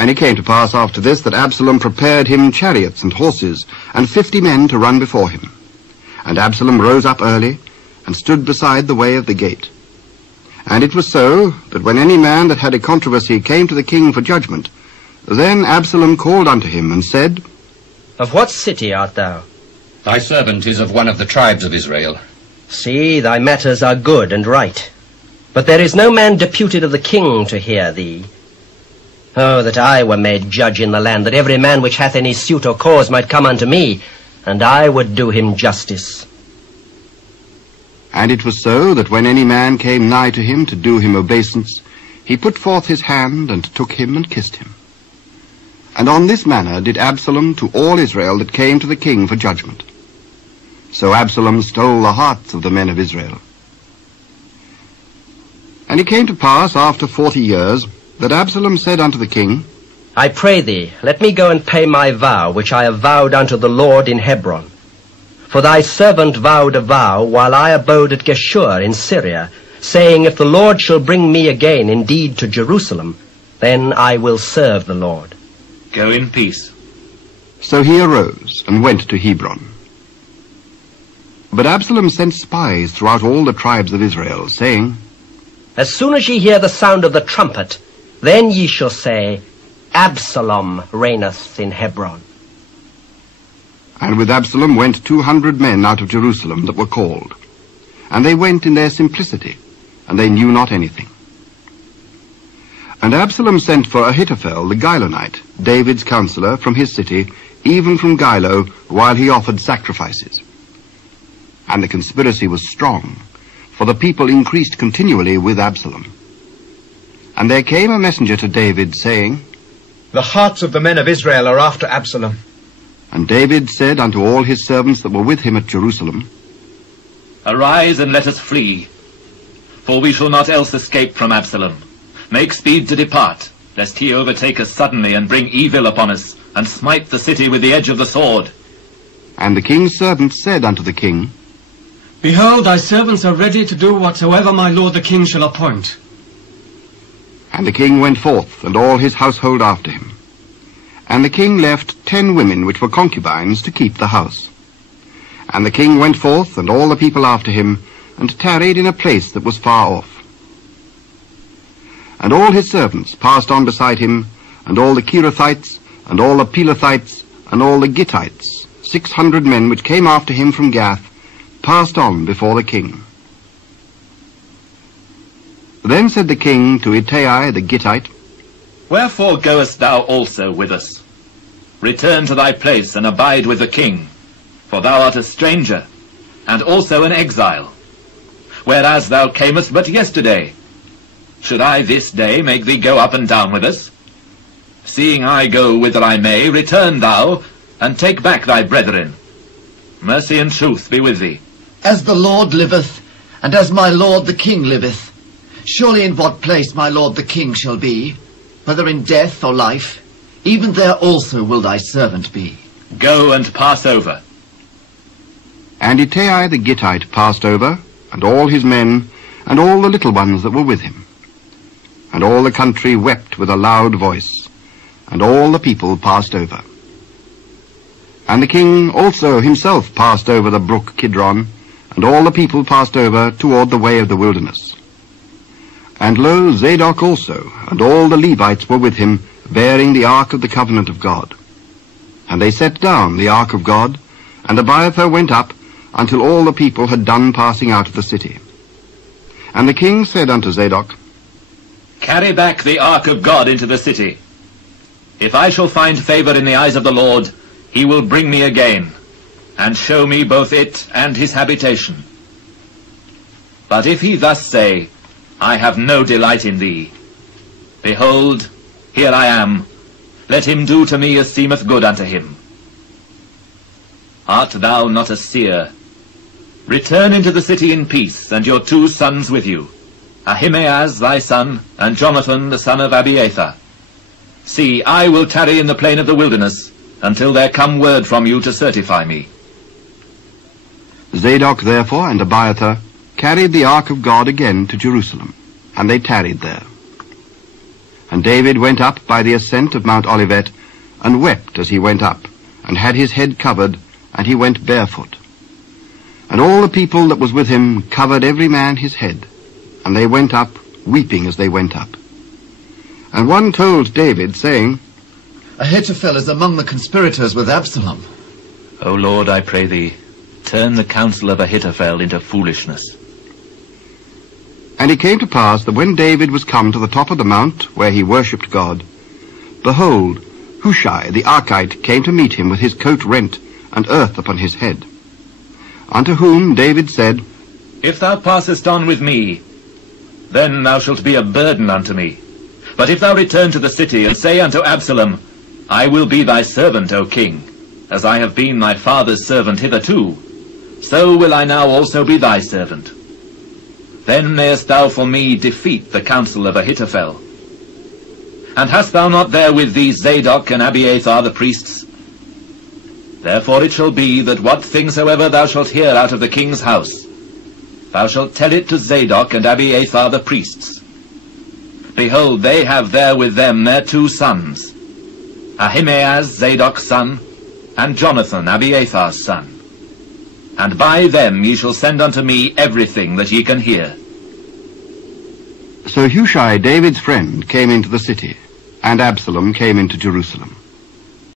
And it came to pass after this that Absalom prepared him chariots and horses, and 50 men to run before him. And Absalom rose up early, and stood beside the way of the gate. And it was so, that when any man that had a controversy came to the king for judgment, then Absalom called unto him, and said, Of what city art thou? Thy servant is of one of the tribes of Israel. See, thy matters are good and right. But there is no man deputed of the king to hear thee. Oh, that I were made judge in the land, that every man which hath any suit or cause might come unto me, and I would do him justice. And it was so, that when any man came nigh to him to do him obeisance, he put forth his hand, and took him, and kissed him. And on this manner did Absalom to all Israel that came to the king for judgment. So Absalom stole the hearts of the men of Israel. And it came to pass after 40 years, that Absalom said unto the king, I pray thee, let me go and pay my vow, which I have vowed unto the Lord in Hebron. For thy servant vowed a vow while I abode at Geshur in Syria, saying, If the Lord shall bring me again indeed to Jerusalem, then I will serve the Lord. Go in peace. So he arose and went to Hebron. But Absalom sent spies throughout all the tribes of Israel, saying, As soon as ye hear the sound of the trumpet, then ye shall say, Absalom reigneth in Hebron. And with Absalom went 200 men out of Jerusalem that were called. And they went in their simplicity, and they knew not anything. And Absalom sent for Ahithophel the Gilonite, David's counselor, from his city, even from Gilo, while he offered sacrifices. And the conspiracy was strong, for the people increased continually with Absalom. And there came a messenger to David, saying, The hearts of the men of Israel are after Absalom. And David said unto all his servants that were with him at Jerusalem, Arise and let us flee, for we shall not else escape from Absalom. Make speed to depart, lest he overtake us suddenly and bring evil upon us, and smite the city with the edge of the sword. And the king's servants said unto the king, Behold, thy servants are ready to do whatsoever my lord the king shall appoint. And the king went forth, and all his household after him. And the king left 10 women which were concubines to keep the house. And the king went forth, and all the people after him, and tarried in a place that was far off. And all his servants passed on beside him, and all the Kerethites, and all the Pelethites, and all the Gittites, 600 men which came after him from Gath, passed on before the king. Then said the king to Ittai the Gittite, Wherefore goest thou also with us? Return to thy place, and abide with the king, for thou art a stranger, and also an exile, whereas thou camest but yesterday. Should I this day make thee go up and down with us? Seeing I go whither I may, return thou, and take back thy brethren. Mercy and truth be with thee. As the Lord liveth, and as my lord the king liveth, surely in what place my lord the king shall be, whether in death or life, even there also will thy servant be. Go and pass over. And Ittai the Gittite passed over, and all his men, and all the little ones that were with him. And all the country wept with a loud voice, and all the people passed over. And the king also himself passed over the brook Kidron, and all the people passed over toward the way of the wilderness. And lo, Zadok also, and all the Levites were with him, bearing the ark of the covenant of God. And they set down the ark of God, and Abiathar went up, until all the people had done passing out of the city. And the king said unto Zadok, Carry back the ark of God into the city. If I shall find favor in the eyes of the Lord, he will bring me again, and show me both it and his habitation. But if he thus say, I have no delight in thee, behold, here I am, let him do to me as seemeth good unto him. Art thou not a seer? Return into the city in peace, and your 2 sons with you, Ahimaaz thy son, and Jonathan the son of Abiathar. See, I will tarry in the plain of the wilderness, until there come word from you to certify me. Zadok therefore and Abiathar carried the ark of God again to Jerusalem, and they tarried there. And David went up by the ascent of Mount Olivet, and wept as he went up, and had his head covered, and he went barefoot. And all the people that was with him covered every man his head, and they went up, weeping as they went up. And one told David, saying, Ahithophel is among the conspirators with Absalom. O Lord, I pray thee, turn the counsel of Ahithophel into foolishness. And it came to pass that when David was come to the top of the mount where he worshipped God, behold, Hushai the Archite came to meet him with his coat rent and earth upon his head. Unto whom David said, If thou passest on with me, then thou shalt be a burden unto me. But if thou return to the city, and say unto Absalom, I will be thy servant, O king, as I have been thy father's servant hitherto, so will I now also be thy servant. Then mayest thou for me defeat the counsel of Ahithophel. And hast thou not there with thee Zadok and Abiathar the priests? Therefore it shall be that what thing soever thou shalt hear out of the king's house, thou shalt tell it to Zadok and Abiathar the priests. Behold, they have there with them their 2 sons, Ahimaaz Zadok's son, and Jonathan Abiathar's son. And by them ye shall send unto me everything that ye can hear. So Hushai, David's friend, came into the city, and Absalom came into Jerusalem.